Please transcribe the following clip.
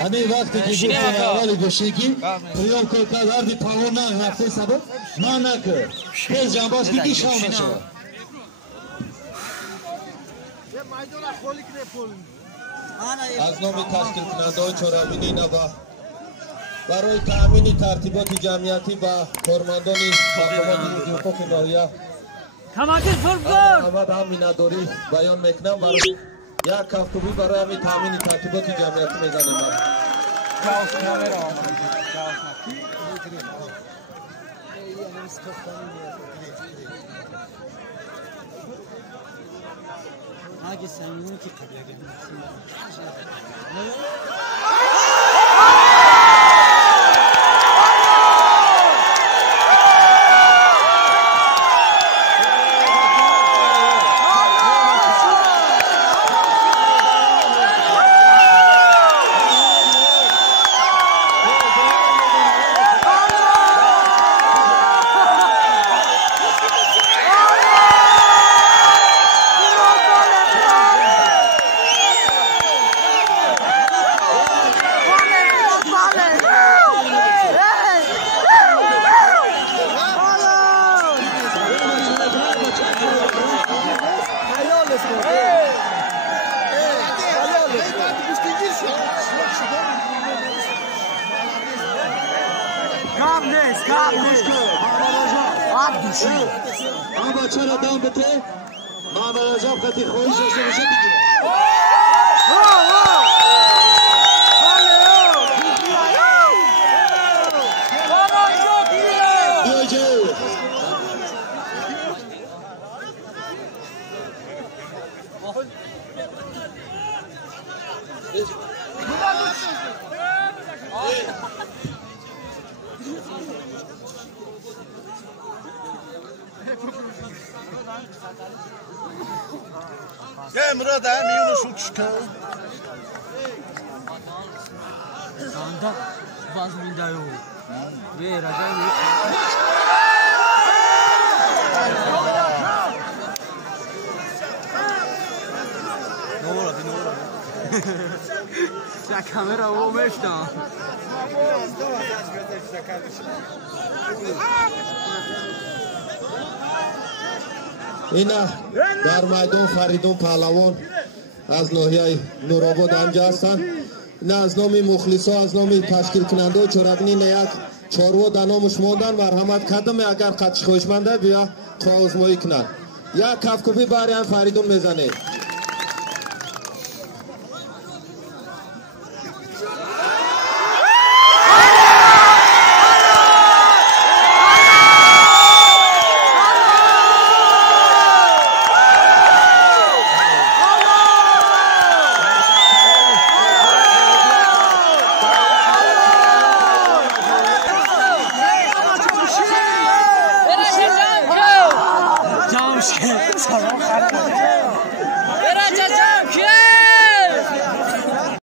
همین وقتی که گفتن اولی بشیگی پریام کلکل هردی پاور نه رفته سبب ما نکر پیز جنباز که شاو نشه از نام تشکیل کننده چهارمینی نبا برای تأمین ترتیبات جمعیتی با کارمندان مقامات حقوق ناحیه محمد هم مینداری بیان میکنم برای یک کافتوبی برای همین تأمین ترتیبات جمعیتی میزنیم آگه سنگونی که قبل اگه اما چرا دام بته محمد رجب خطی خویش داشته باشه بگیره امرا در میونشون چیکار زنده باز مونده یو وی رجای نورا چه کامera او مشتم اینا در میدان فریدون پهلوان از ناحیه نورآباد آنجا هستند. اینا از نام مخلصا از نام تشکیل کننده چهارمین یک چاروا در نامش ماندن مرحمت کردم اگر قدش خوشمنده بیا تا آزمایی کنند یک کفکوبی برای فریدون میزنه.